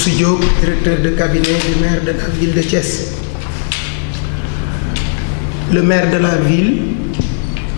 Youssou Diop, directeur de cabinet du maire de la ville de Thiès. Le maire de la ville,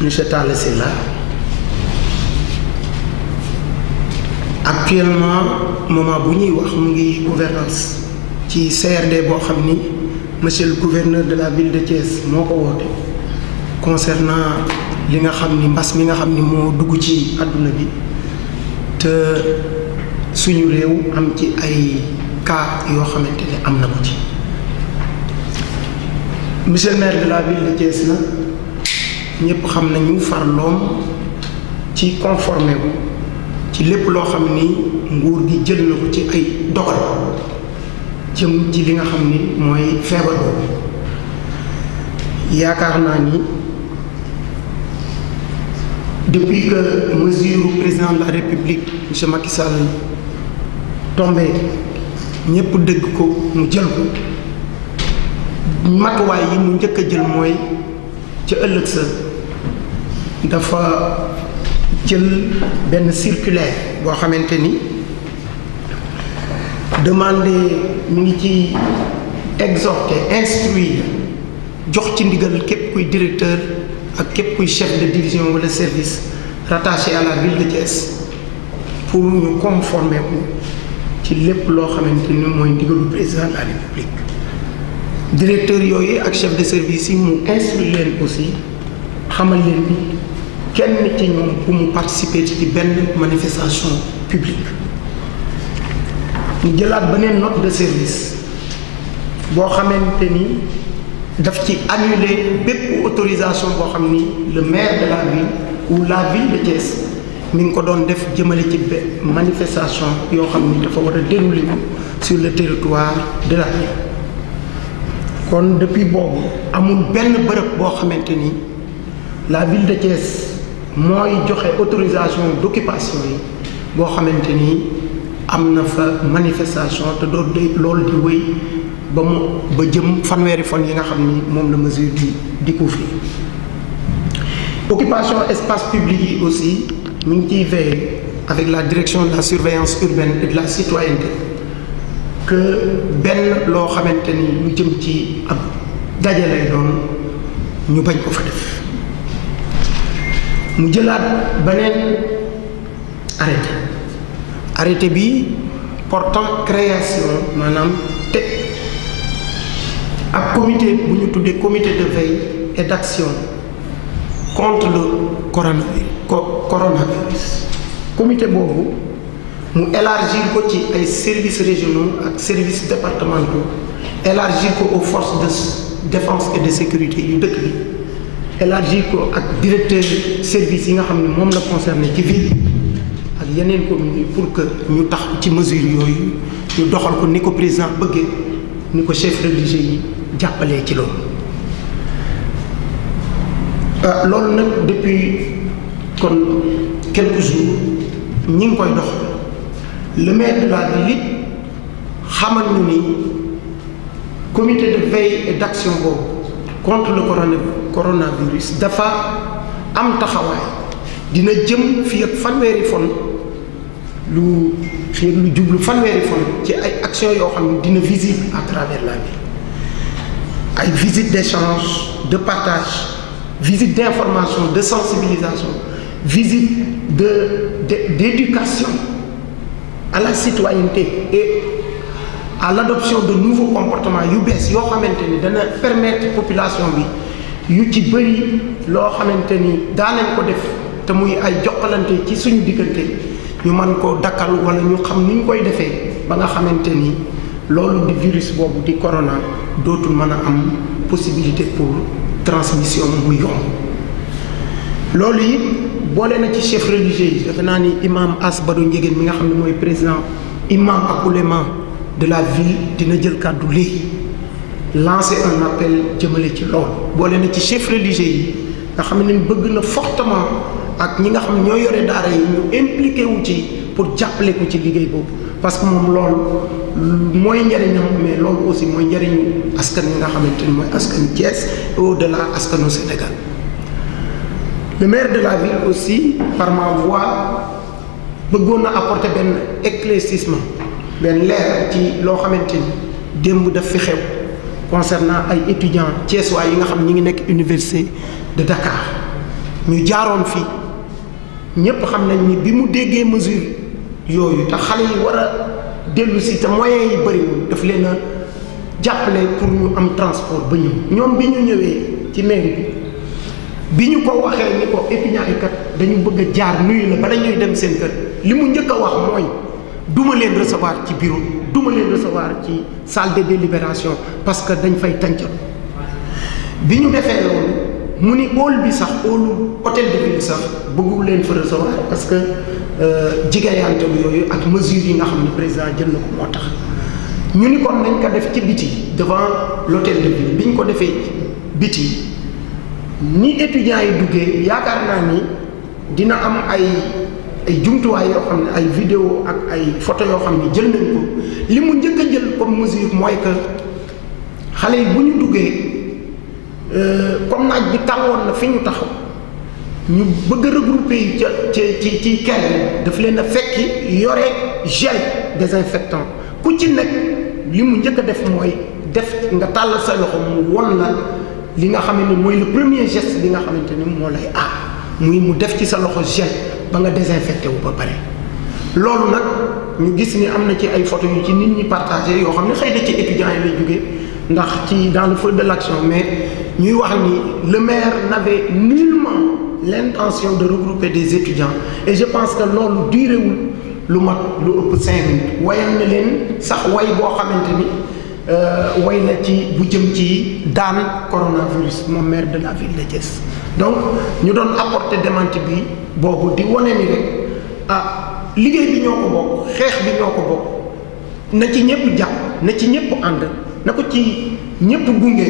M. Talla Sylla, actuellement moment bu ñuy wax mu ngi gouvernance ci CRD boo xam ni monsieur le gouverneur de la ville de Thiès moo ko woote concernant li nga xam ni mbas mi nga xam ni moo dugg ci àdduna bi te suñu réew am ci ay cas yoo xamante ni am na ko ci. Monsieur le maire de la ville de Thiès nag ñëpp xam nañu farloom ci conformé wu ci lépp loo xam ni nguur gi jël na ko ci ay dogal jëm ci li nga xam ni mooy feebar boobu. yaakaar naa ni depuis que mesure président de la République monsieur Macky Sall tombé ñëpp dégg ko mu jël ko matuwaay yi mu njëkk a jël mooy ca ëllëg sa dafa jël benn circulaire boo xamante ni demandé mu ngi ci exhorter instruire jox ci ndigal képp kuy directeur ak képp kuy chef de division wala service rattaché à la ville de Thiès pour ñu conformer ko ci lépp loo xamante ni mooy ndigalu président de la République. directeur yooyu ak chef de service yi mu instruire leen aussi xamal leen ni kenn ci ñoom bu mu participer ci benn manifestation publique. ñu jëlaat beneen note de service boo xamante ni daf ci annuler bépp autorisation boo xam ni le maire de la ville ou la ville de Thiès mi ngi ko doon def jëmale ci manifestation yoo xam ni dafa war a dérouler sur le territoire de la ville. kon depuis boobu amul benn bërëb boo xamante ni la ville de Thiès mooy joxe autorisation d'occupation yi boo xamante ni am na fa manifestation te doo loolu di wéy ba jëm fanweeri fan yi nga xam ni moom la mesure di couvrir. occupation espace public yi aussi ñu ngi ciy veiller avec la direction de la surveillance urbaine et de la citoyenneté que benn loo xamante ni lu jëm ci ab daje lay doon ñu bañ ko fa def. mu jëlaat beneen arrêté bi portant création maanaam te ak comité bu ñu tuddee comité de veille et d'action contre le coronavirus. comité boobu mu élargir ko ci ay services régionaux ak services départementaux élargir ko aux forces de défense et de sécurité yu dëkk bi élargir ko ak directeur service yi nga xam ne moom la concerné ci ville ak yeneen communes yi pour que ñu tax ci mesure yooyu ñu doxal ko ni ko président bëggee ni ko chef religieux yi jàppalee ci loolu. loolu nag depuis kon quelques jours ñi ngi koy dox. le maire de la ville xamal ñu ni comité de veille et d'action boobu contre le coronavirus dafa am taxawaay dina jëm fii ak fanweeri fan lu jublu fanweeri fan ci ay actions yoo xam ne dina visible à travers la ville. ay visite d'échange de partage visite d'information de sensibilisation visite d'éducation à la citoyenneté et à l'adoption de nouveaux comportements yu bees yoo xamante ni dana permettre population bi yu ci bëri loo xamante ni daanañ ko def te muy ay jokkalante ci suñu diggante ñu mën koo dakkal wala ñu xam ni ñu koy defee ba nga xamante ni loolu di virus boobu di corona dootul mën a am possibilité pour transmission muy yomb. loolu it boole na ci chef religieux yi defe naa ni imam As Badou Ndiéguène mi nga xam ne mooy président imam ak ouléma de la ville dina jël kàddu léegi lancer un appel jëmale ci loolu. boole na ci chef religieux yi nga xam ne bëgg na fortement ak ñi nga xam ne ñoo yore daara yi ñu impliqué wu ci pour jàppale ko ci liggéey boobu parce que moom loolu mooy njariñam mais loolu aussi mooy njariñu askan yi nga xamante ni mooy askanu Thiès et au-delà askanu Sénégal. le maire de la ville aussi par ma voix bëggoon na apporter benn éclaircissement benn leer ci loo xamante ni démb daf fi xew concernant ay étudiants thiessois yi nga xam ñi ngi nekk université de Dakar ñu jaaroon fii ñépp xam nañ ni bi mu déggee mesure yooyu te xale yi war a dellu si te moyens yi bëriwul daf leen a jàppale pour ñu am transport ba ñëw ñoom bi ñu ñëwee ci mairie bi ñu ko waxee ni ko étudiants yi kat dañu bëgg a jaar nuyu la bala ñuy dem seen kër li mu njëkk a wax mooy duma leen recevoir ci bureau duma leen recevoir ci salle de délibération parce que dañ fay tàncal bi ñu defee loolu mu ni hall bi sax hallu hôtel de ville sax bëggul leen fa recevoir parce que jigéeyante yooyu ak mesures yi nga xam ne président jël na ko moo tax ñu ni kon nañ ko def ci biti devant l'hôtel de ville bi ñu ko defee biti ni étudiants yi duggee yaakaar naa ni dina am ay jumtuwaay yoo xam ne ay vidéo ak ay photo yoo xam ne jël nañ ko li mu njëkk a jël comme mesure mooy que xale yi bu ñu duggee comme naaj bi tàngoon na fi ñu taxaw ñu bëgg a regrouper yi ci kër daf leen a fekki yore gel désinfectant ku ci nekk li mu njëkk a def mooy def nga tàll sa loxo mu won la li nga xam ne mooy le premier geste bi nga xamante ni moo lay muy mu def ci sa loxo gel ba nga désinfecté wu ba pare loolu nag ñu gis ni am na ci ay photo yu ci nit ñi partagé yoo xam ne xëy na ci étudiants yi lay jógee ndax ci dans le feu de l'action mais ñuy wax ni le maire n'avait nullement l'intention de regrouper des étudiants et je pense que loolu duréwul lu mat lu ëpp 5 minutes wayal na leen sax way boo xamante ni way na ci bu jëm ci daan coronavirus moom maire de la ville de Thiès donc ñu doon apporter démenti bi boobu di wane ni rek liggéey bi ñoo ko bokk xeex bi ñoo ko bokk na ci ñëpp jàpp na ci ñëpp ànd na ko ci ñëpp gunge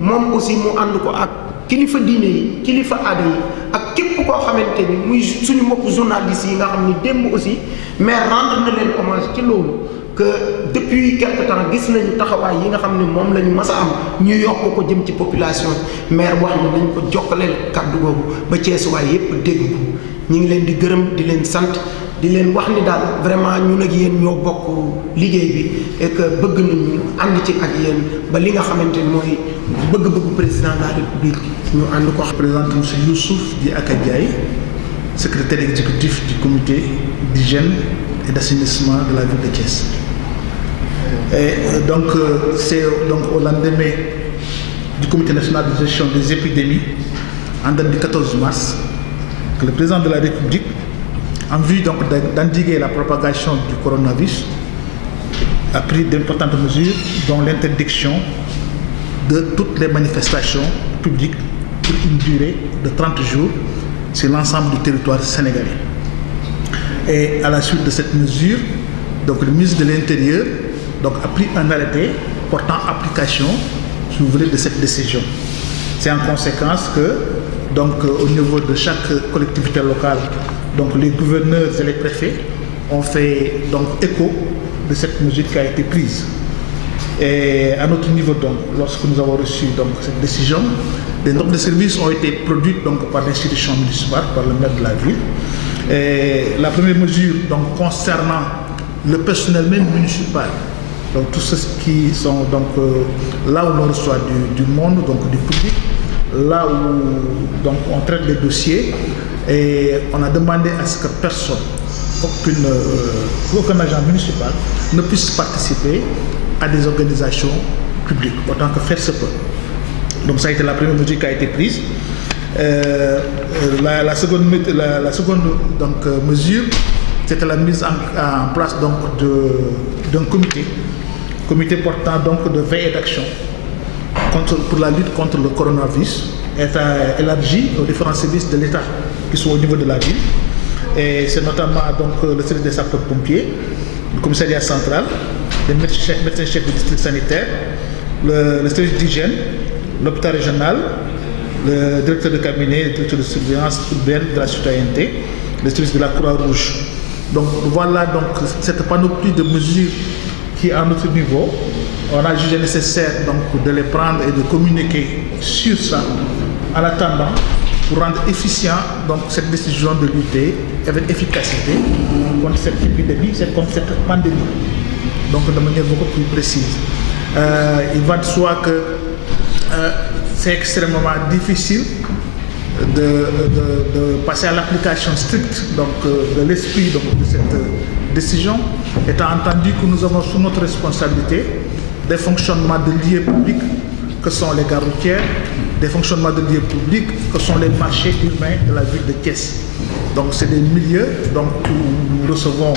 moom aussi mu ànd ko ak kilifa diine yi kilifa aada yi ak képp koo xamante ni muy suñu mbokk journalistes yi nga xam ni démb aussi mais rendre na leen hommage ci loolu que depuis quelque temps gis nañu taxawaay yi nga xam ne moom la ñu mas a am ñu yokk ko jëm ci population maire wax ne dañ ko jokkaleel kàddu googu ba Ceesuwaay yépp dégg ko ñu ngi leen di gërëm di leen sant di leen wax ni daal vraiment ñun ak yéen ñoo bokk liggéey bi et que bëgg nañu ànd ci ak yéen ba li nga xamante ni mooy bëgg-bëggu président de la république ñu ànd ko. Présente monsieur Youssouf Diaka Ndiaye, secrétaire exécutif du comité d'hygiène et d'assainissement de la ville de Thiès. Et donc c'est donc au lendemain du comité national de gestion des épidémies en date du 14 mars que le président de la République, en vue donc d'endiguer la propagation du coronavirus, a pris d'importantes mesures dont l'interdiction de toutes les manifestations publiques pour une durée de 30 jours sur l'ensemble du territoire sénégalais. Et à la suite de cette mesure, donc le ministre de l'Intérieur donc, a pris un arrêté portant application, si vous voulez, de cette décision. C'est en conséquence que, donc, au niveau de chaque collectivité locale, donc, les gouverneurs et les préfets ont fait donc, écho de cette mesure qui a été prise. Et à notre niveau, donc, lorsque nous avons reçu donc, cette décision, des notes de service ont été produites donc, par l'institution municipale, par le maire de la ville. Et la première mesure donc, concernant le personnel même municipal, donc tous ceux qui sont donc, là où l'on reçoit du monde, donc du public, là où donc, on traite les dossiers, et on a demandé à ce que personne, aucun agent municipal ne puisse participer à des organisations publiques, autant que faire se peut. Donc ça a été la première mesure qui a été prise. La seconde donc, mesure, c'était la mise en place d'un comité portant donc de veille et d'action pour la lutte contre le coronavirus, élargi aux différents services de l'État qui sont au niveau de la ville. Et c'est notamment donc, le service des sapeurs-pompiers, le commissariat central, les médecins-chefs du district sanitaire, le service d'hygiène, l'hôpital régional, le directeur de cabinet, le directeur de surveillance urbaine de la citoyenneté, le service de la Croix-Rouge. Donc voilà donc cette panoplie de mesures qui, à notre niveau, on a jugé nécessaire donc, de les prendre et de communiquer sur ça en attendant pour rendre efficient donc, cette décision de lutter avec efficacité contre cette épidémie, contre cette pandémie. donc de manière beaucoup plus précise. Il va de soi que c'est extrêmement difficile de passer à l'application stricte donc, de l'esprit de cette décision, étant entendu que nous avons sous notre responsabilité des fonctionnements de lieux publics que sont les gares routières, des fonctionnements de lieux publics que sont les marchés urbains de la ville de Thiès. Donc c'est des milieux donc, où nous recevons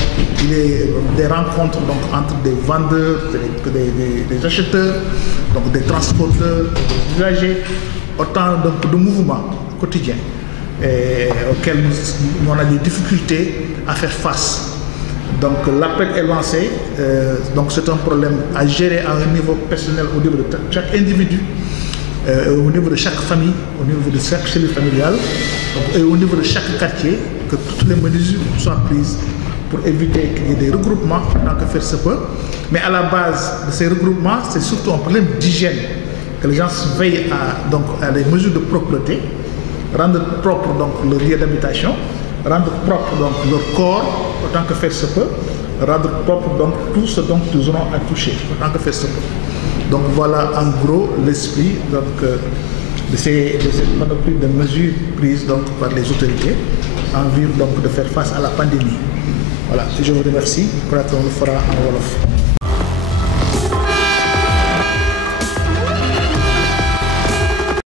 des rencontres donc, entre des vendeurs, des acheteurs, donc, des transporteurs, des usagers, autant donc, de mouvements quotidiens auxquels nous avons des difficultés à faire face. Donc l'appel est lancé, donc c'est un problème à gérer à un niveau personnel au niveau de chaque individu, au niveau de chaque famille, au niveau de chaque cellule familiale, donc, et au niveau de chaque quartier, que toutes les mesures soient prises pour éviter qu'il y ait des regroupements tant que faire se peut. Mais à la base de ces regroupements, c'est surtout un problème d'hygiène, que les gens veillent à des mesures de propreté, rendre propre donc, leur lieu d'habitation, rendre propre donc, leur corps autant que faire se peut, rendre propre donc, tout ce dont nous aurons à toucher autant que faire se peut. Donc voilà en gros l'esprit de cette panoplie de mesures prises donc, par les autorités en vue donc, de faire face à la pandémie. Voilà, je vous remercie. Je crois qu'on le fera en Wolof.